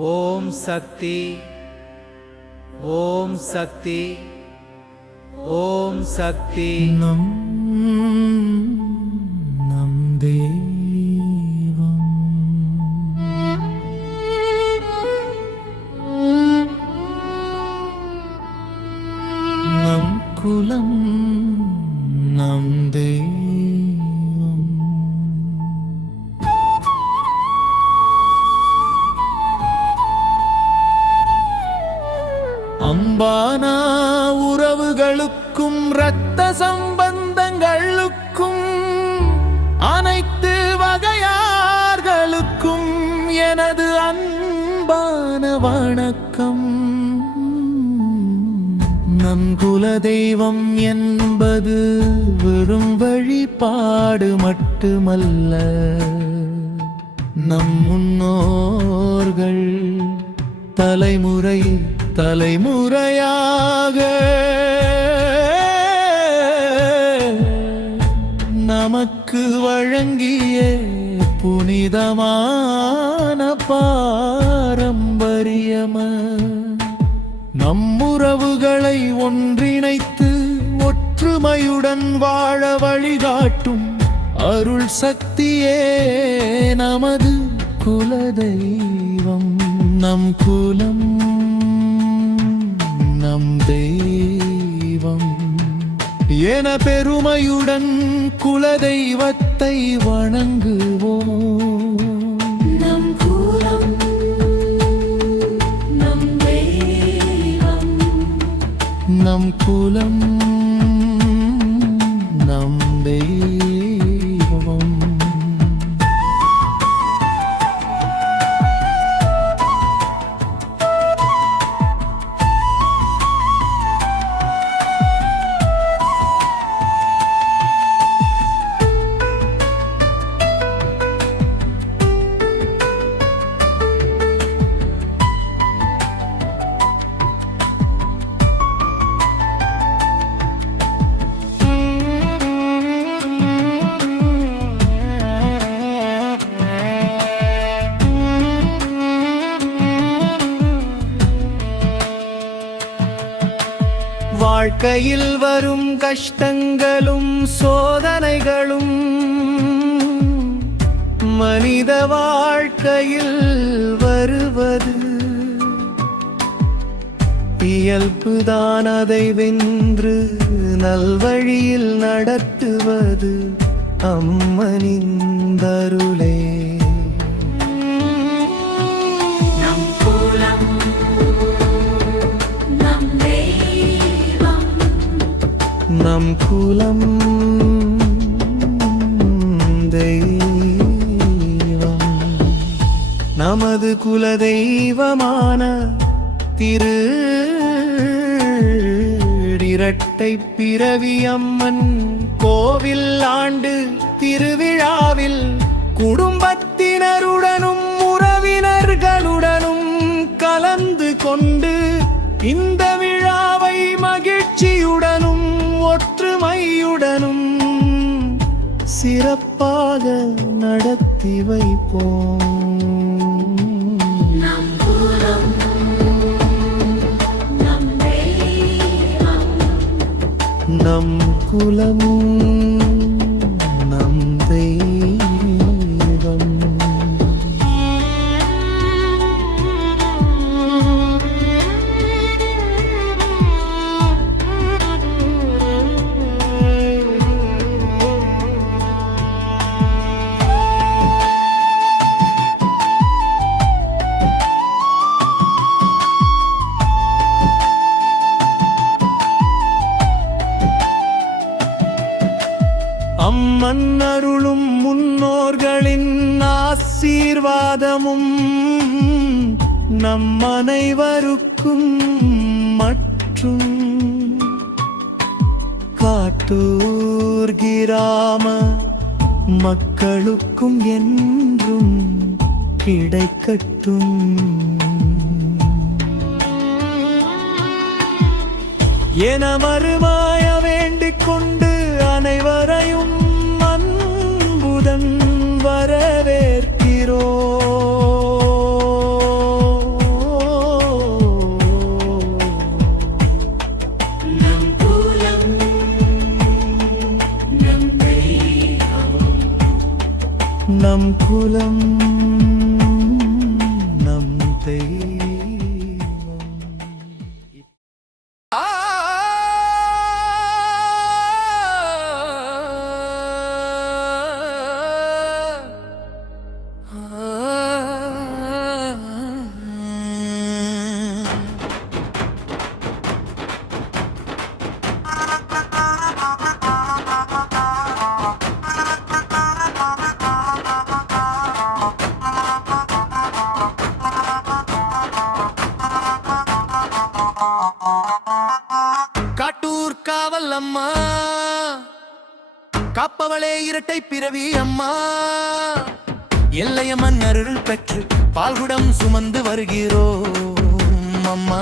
ஓம் சக்தி ஓம் சக்தி ஓம் சக்தி. நம் தெய்வம் நம் குலம் நம் தெய்வம். அன்பான உறவுகளுக்கும் இரத்த சம்பந்தங்களுக்கும் அனைத்து வகையார்களுக்கும் எனது அன்பான வணக்கம். நம் குல தெய்வம் என்பது வெறும் வழிபாடு மட்டுமல்ல, நம் முன்னோர்கள் தலைமுறை தலைமுறையாக நமக்கு வழங்கிய புனிதமான பாரம்பரியம். நம் உறவுகளை ஒன்றிணைத்து ஒற்றுமையுடன் வாழ வழிகாட்டும் அருள் சக்தியே நமது குலதெய்வம். நம் குலம் நம் தெய்வம் என பெருமையுடன் குலதெய்வத்தை வணங்குவோம். நம் குலம் நம் தெய்வம், நம் குலம் நம் தெய்வம். வாழ்க்கையில் வரும் கஷ்டங்களும் சோதனைகளும் மனித வாழ்க்கையில் வருவது இயல்புதான். அதை வென்று நல்வழியில் நடத்துவது அம்மனின் அருளே. நம் குலம் நம் தெய்வம், நம் குலம் தெய்வம். நமது குலதெய்வமான திரு இரட்டை பிறவி அம்மன் கோவில் ஆண்டு திருவிழாவில் குடும்பத்தினருடனும் உறவினர்களுடனும் கலந்து கொண்டு இந்த விழாவை மகிழ்ச்சியுடனும் ஒற்றுமையுடனும் சிறப்பாக நடத்தி வைப்போம். நம் குலம் நம் தெய்வம், நம் குலம் நம் தெய்வம். அம்மன் அருளும் முன்னோர்களின் ஆசீர்வாதமும் நம் அனைவருக்கும் மற்றும் காட்டூர் கிராம மக்களுக்கும் என்றும் கிடைக்கட்டும் என மறுமாய வேண்டிக் கொண்டு அனைவரையும் அன்புடன் வரவேற்கிறோம். இரட்டை பிறவி அம்மா எல்லையம்மன் அருள் பெற்று பால்குடம் சுமந்து வருகிறோம் அம்மா.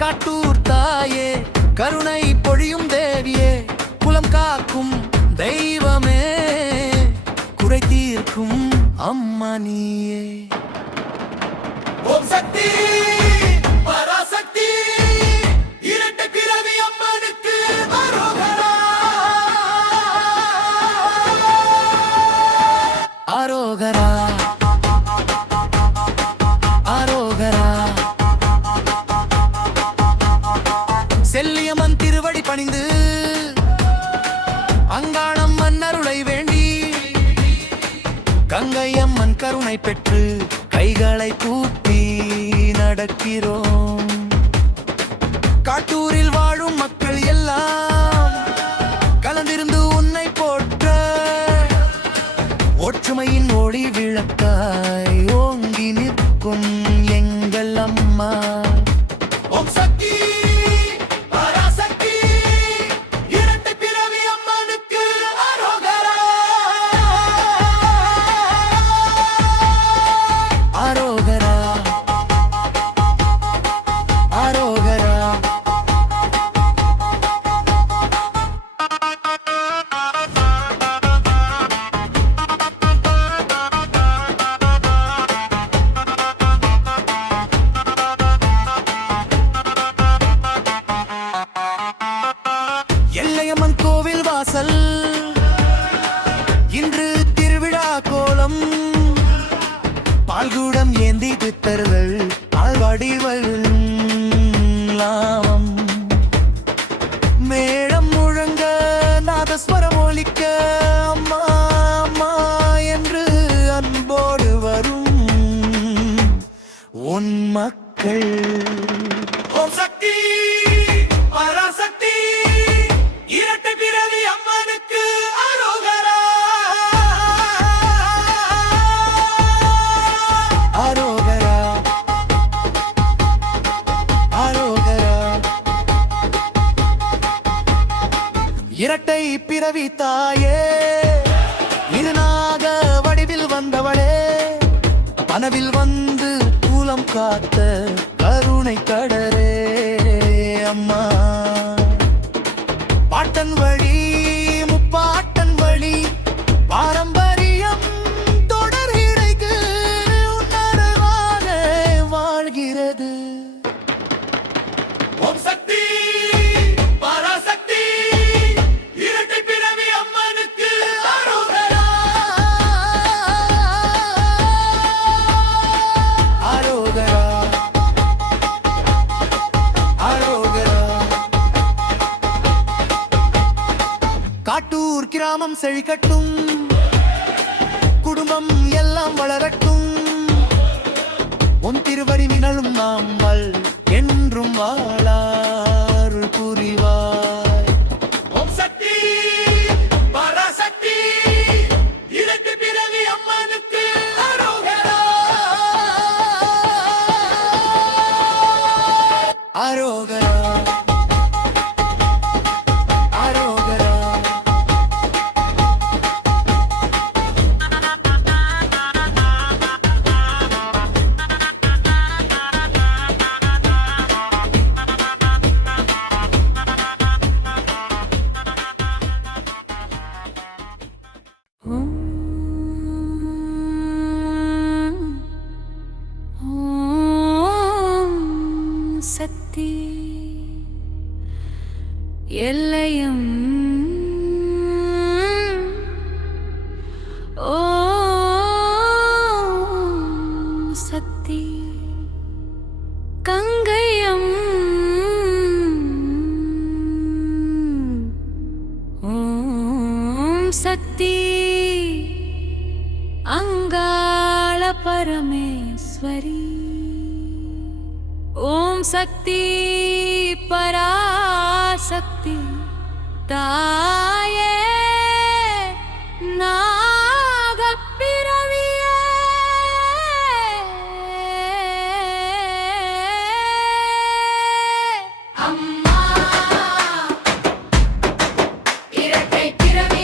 காட்டூர் தாயே கருணை பொழியும் தேவியே குலம் காக்கும் தெய்வமே குறை தீர்க்கும் அம்மா நீயே. ஓம் சக்தி பராசக்தி இரட்டை பிறவி அம்மனுக்கு அரோகரா அரோகரா அரோகரா. செல்லியம்மன் திருவடி பணிந்து அங்காளம் மன்னருளை வேண்டி கங்கையம்மன் கருணை பெற்று கைகளை கூப்பி நடக்கிறோம். காட்டூரில் வாழும் மக்கள் எல்லாம் கலந்திருந்து உன்னை போற்ற ஒற்றுமையின் ஒளி விளக்காய் ஓங்கி நிற்கும் எங்கள் அம்மா. ஓம் சக்தி பராசக்தி இரட்டை பிறவி அம்மனுக்கு அரோகரா அரோகரா அரோகரா. எல்லையம்மன் கோவில் வாசல் இன்று திருவிழா கோலம் பால்கூடம் ஏந்தி பித்தர்கள் ஆழ்வடிவல் மேளம் முழங்க நாதஸ்வரம் ஒலிக்க அம்மா அம்மா என்று அன்போடு வரும் உன் மக்கள். ஓம் சக்தி பராசக்தி இரட்டை பிறவி அம்மனுக்கு அரோகரா அரோகரா அரோகரா. இரட்டை பிறவி தாயே இருநாக வடிவில் வந்தவளே பனவில் வந்து கூலம் காத்த கருணை கடரே அம்மா. பாட்டன் வழி முப்பாட்டன் வழி பாரம்பரியம் தொடர்கிறது உன்னரவாக வாழ்கிறது. ஓம் சக்தி பராசக்தி இரட்டை பிறவி அம்மனுக்கு அரோகரா அரோகரா அரோகரா. காட்டூர் கிராமம் செழிக்கட்டும் குடும்பம் எல்லாம் வளரட்டும் உன் திருவடி நிழலும் நாமல் என்றும் வாழாறு புரிவாய். ஓம் சக்தி பராசக்தி இரட்டை பிறவி அம்மனுக்கு அரோகரா அரோகரா அரோகரா. சக்தி எல்லையம் ஓம் சக்தி கங்கையம் ஓம் சக்தி அங்காள பரமேஸ்வரி ஓம் சக்தி பராசக்தி தாயே நாகப்பிறவியே அம்மா இரட்டை பிறவி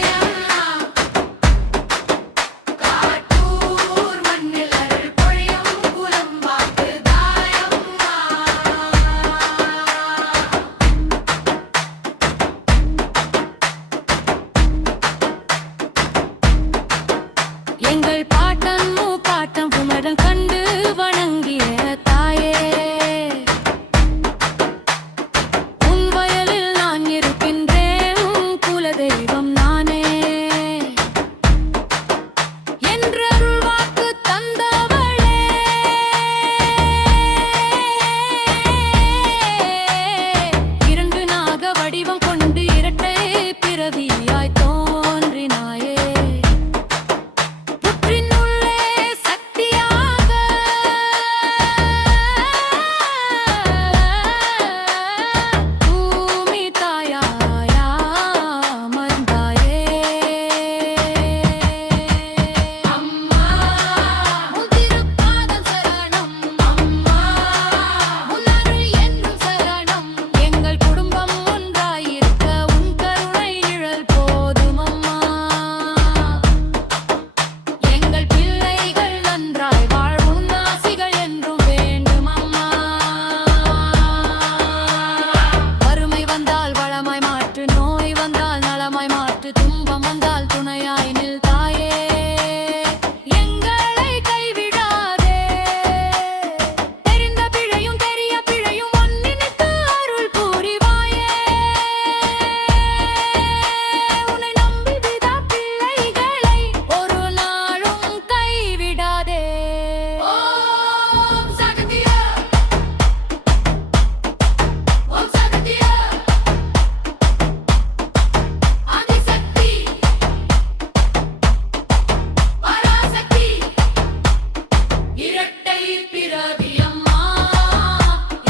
பிறவி அம்மா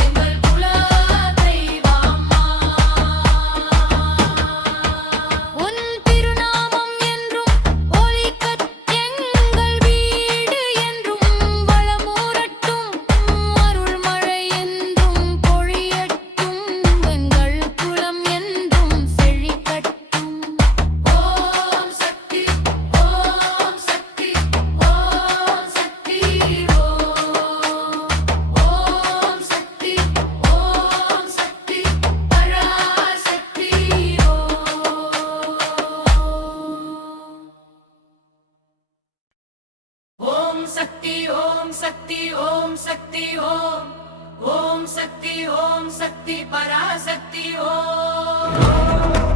எங்கள் குல தெய்வம்மா உன் திருநாமம் என்றும் ஒலிக்கத் எங்கள் வீடு என்றும் வளமுறட்டும் அருள்மழை என்றும் பொழியட்டும் எங்கள் குலம் என்றும் செழிக்கட்டும் ஓம் சக்தி ஓம் சக்தி ஓம் சக்தி ஓம் சக்தி ஓம் சக்தி பராசக்தி ஓம் சக்தி ஓம் சக்தி ஓம் சக்தி ஓம் சக்தி ஓம் சக்தி பராசக்தி ஓம்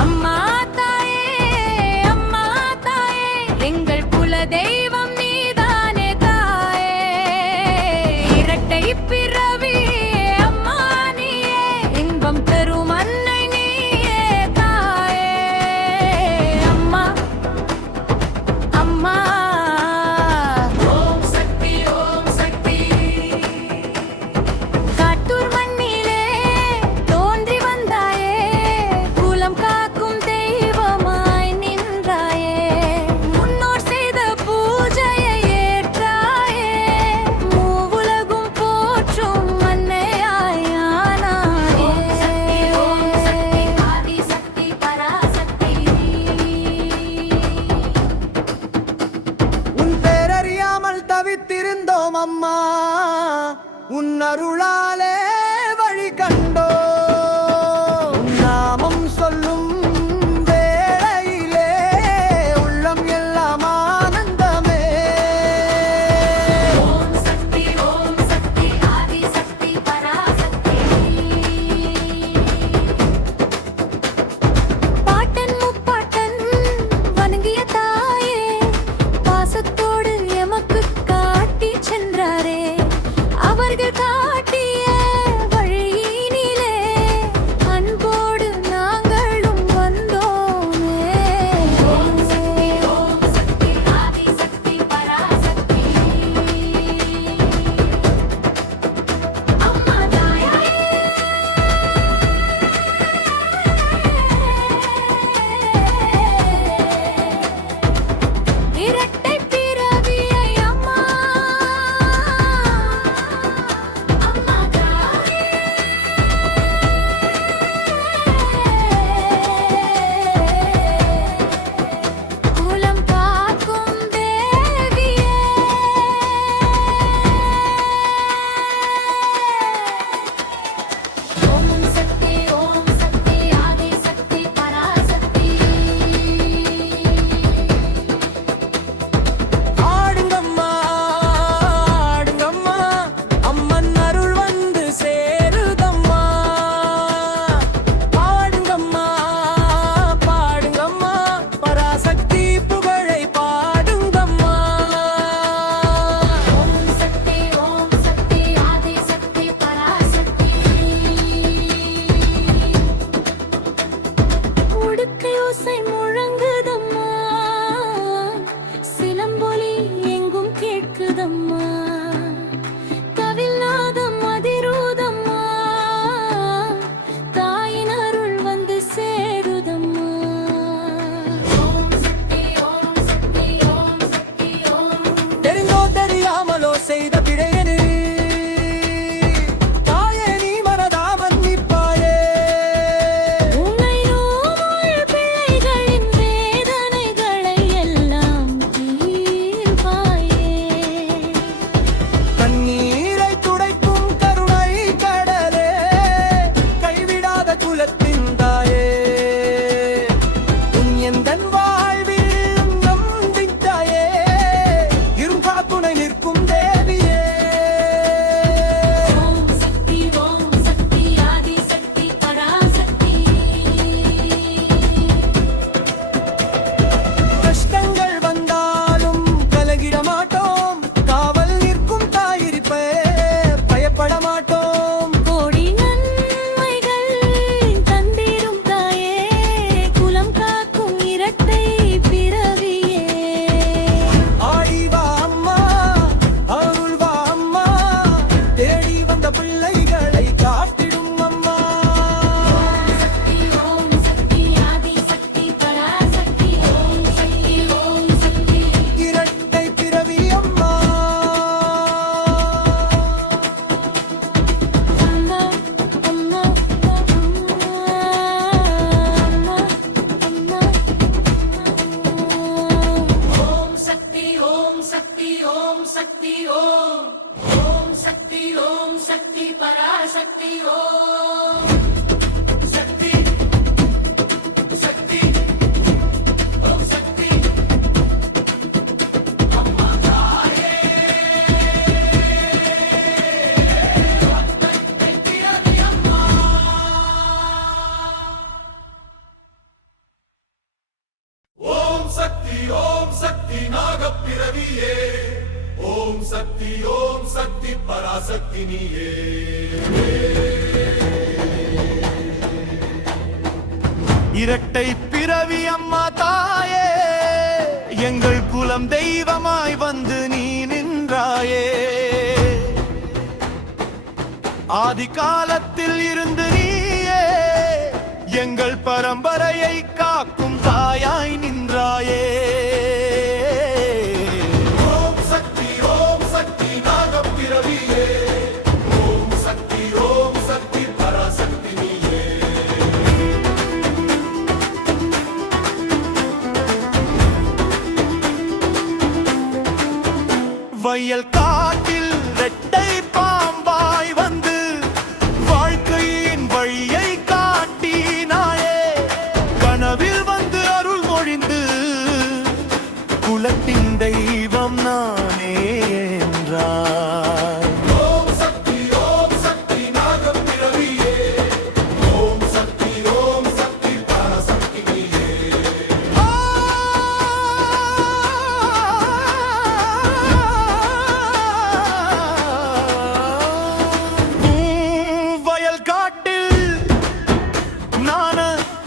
அம்மா தாயே எங்கள் குல தெய்வம் நீதானே தாயே இரட்டை பிறவி அம்மா நீயே இன்பம் தரும் அன்னை நீயே தாயே அம்மா அம்மா ஓம் சக்தி காட்டூர் மண்ணிலே தோன்றி வந்தாயே குலம் காக்கும் தெய்வமாய் நின்றாயே முன்னோர் செய்த பூஜையை ஏற்றாயே மூவுலகும் போற்றும் அன்னையாய் ஆனாயே ஓம் சக்தி ஆதி சக்தி பராசக்தி உன் பேரறியாமல் தவித்திருந்தோம் அம்மா உன் அருளாலே வழி கண்டோ உன் நாமம் சொல்லும் வேளையிலே உள்ளம் எல்லாம் ஆனந்தமே ஓம் சக்தி ஆதி சக்தி பராசக்தி பாட்டன் முப்பாட்டன் வணங்கிய தாயே பாசத்தோடு எமக்கு காட்டி சென்றாரே அவர்கள் காட்டிய வழியினிலே அன்போடு நாங்களும் வந்தோமே ஓம் சக்தி ஆதி சக்தி பராசக்தி அம்மா தாயே இரட்டை பிறவியை அம்மா அம்மா தாயே குலம் காக்கும் தேவியே ஓம் சக்தி ஆதி சக்தி பராசக்தி ஆடுங்கம்மா ஆடுங்கம்மா அம்மன் அருள் வந்து சேருதம்மா பாடுங்கம்மா பாடுங்கம்மா பராசக்தி புகழை பாடுங்கம்மா ஓம் சக்தி ஆதி சக்தி பராசக்தி உடுக்கை ஓசை முழங்குதம்மா சிலம்பொலி எங்கும் கேட்குதம்மா தவில்லாதம் அதிரூதம்மா தாயின் அருள் வந்து சேருதம்மா ஓம் சக்தி தெரிந்தோ தெரியாமலோ செய்த பிழையனு தாயே நீ மனதா மன்னிப்பாயே உன்னை நோமுள் பிள்ளைகள் பராசக்தி ஓம் சக்தி சக்தி ஓம் சக்தி அம்மா தாயே பிறவி அம்மா ஓம் சக்தி நாகப்பிறவியே ஓம் சக்தி பராசக்தி நீயே இரட்டை பிறவி அம்மா தாயே எங்கள் குலம் தெய்வமாய் வந்து நீ நின்றாயே ஆதி காலத்தில் இருந்து நீயே எங்கள் பரம்பரையை காக்கும் தாயாய் நின்றாயே ஓம் சக்தி நாகப்பிறவியே ஓம் சக்தி பராசக்தி நீயே வயல் காட்டில் ரெட்டை பாம்பாய் வந்து வாழ்க்கையின் வழியை காட்டினாயே கனவில் வந்து அருள் மொழிந்து குலத்தின் தெய்வம் நானே என்றாய் ஓம் சக்தி நாகப்பிறவியே ஓம் சக்தி பராசக்தி நீயே வயல் காட்டில் நான்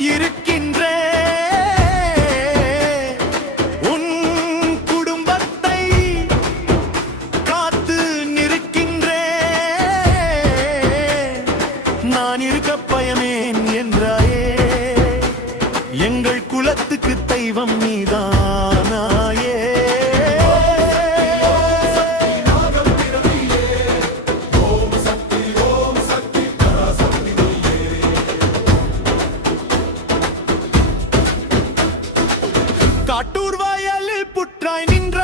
இருக்கின்றேன் உன் குடும்பத்தை காத்து நிற்கின்றேன் நான் இருக்க பயமேன் என்றாயே எங்கள் குலத்துக்கு தெய்வம் நீதானாயே நாகப்பிறவியே ஓம் சக்தி பராசக்தி நீயே காட்டூர் வயலில் புற்றாய் நின்றாய்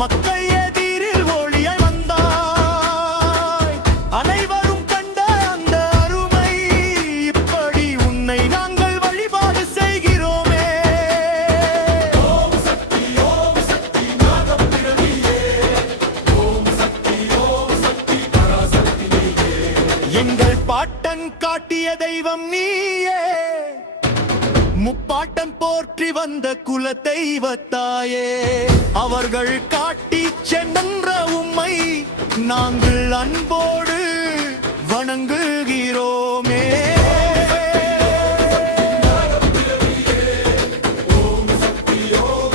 மக்கள் எதிரில் ஒளியாய் வந்தாய் அனைவரும் கண்ட அந்த அருமை இப்படி உன்னை நாங்கள் வழிபாடு செய்கிறோமே ஓம் சக்தி நாகப்பிறவியே ஓம் சக்தி பராசக்தி நீயே எங்கள் பாட்டன் காட்டிய தெய்வம் நீயே முப்பாட்டம் போற்றி வந்த குல தெய்வத்தாயே அவர்கள் காட்டி சென்ற உம்மை நாங்கள் அன்போடு வணங்குகிறோமே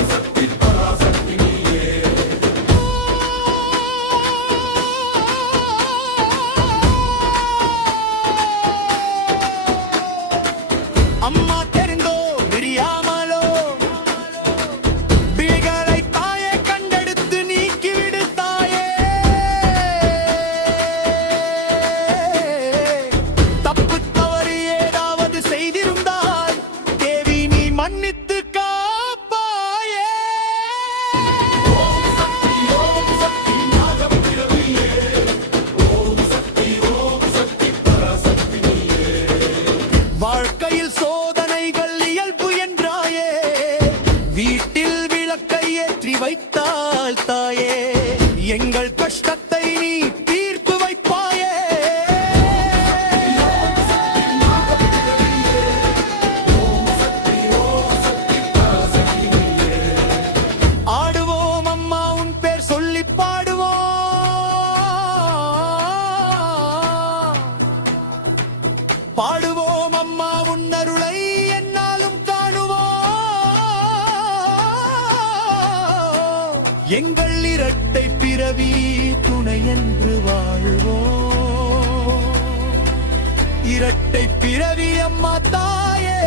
சக்தி பராசக்தி நீயே அம்மா தெரிந்தோ தெரியாமலோ பிழைகளை தாயே கண்டெடுத்து நீக்கிவிடு தாயே தப்பு தவறு ஏதாவது செய்திருந்தால் தேவி நீ மன்னித்து காப்பாயே சக்தி நாகப்பிறவியே ஓம் சக்தி பராசக்தி நீயே வாழ்க்கையில் சோதனைகள் இயல்பு என்றாயே வீட்டில் விளக்கை ஏற்றி வைத்தாள் தாயே எங்கள் கஷ்டத்தை நீ தீர்த்து வைப்பாயே ஆடுவோம் அம்மா உன் பேர் சொல்லி பாடுவோம் பாடுவோம் அம்மா உன் அருளை என்னாலும் காணுவோம் எங்கள் இரட்டை பிறவி துணை என்று வாழ்வோம் இரட்டை பிறவி அம்மா தாயே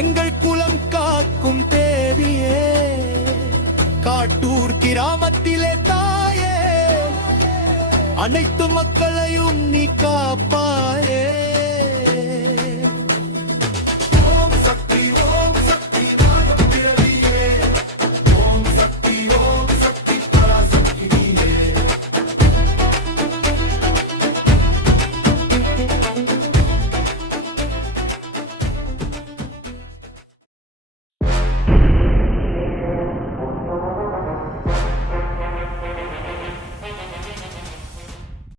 எங்கள் குலம் காக்கும் தேவியே காட்டூர் கிராமத்திலே தாயே அனைத்து மக்களையும் நீ காப்பா